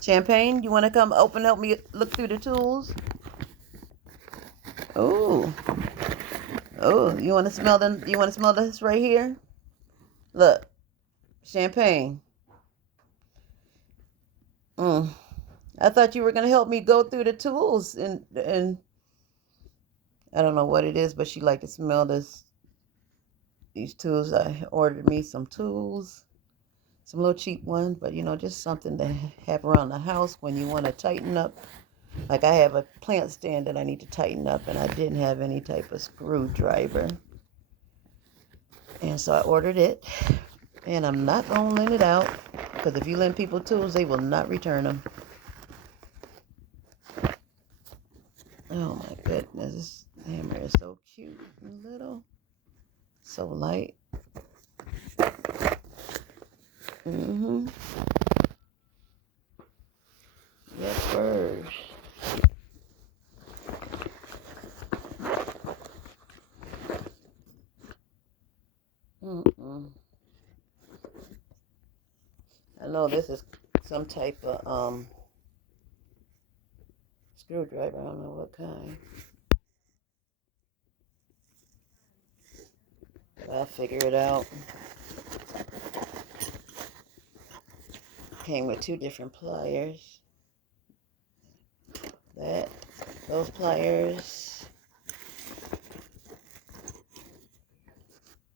Champagne, you want to come open, help me look through the tools? Oh, oh, you want to smell them? You want to smell this right here? Look, Champagne. Mm. I thought you were gonna help me go through the tools, and I don't know what it is, but she like to smell these tools. I ordered me some tools, some little cheap ones, but just something to have around the house when you want to tighten up. Like I have a plant stand that I need to tighten up, and I didn't have any type of screwdriver, and so I ordered it. And I'm not gonna lend it out because if you lend people tools, they will not return them. Oh my goodness, this hammer is so cute and little, so light. Mm-hmm. Yes, birds. Mm-mm. I know this is some type of screwdriver. I don't know what kind, but I'll figure it out. Came with two different pliers. Those pliers,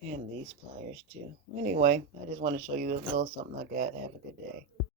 and these pliers too. Anyway, I just want to show you a little something I got. Have a good day.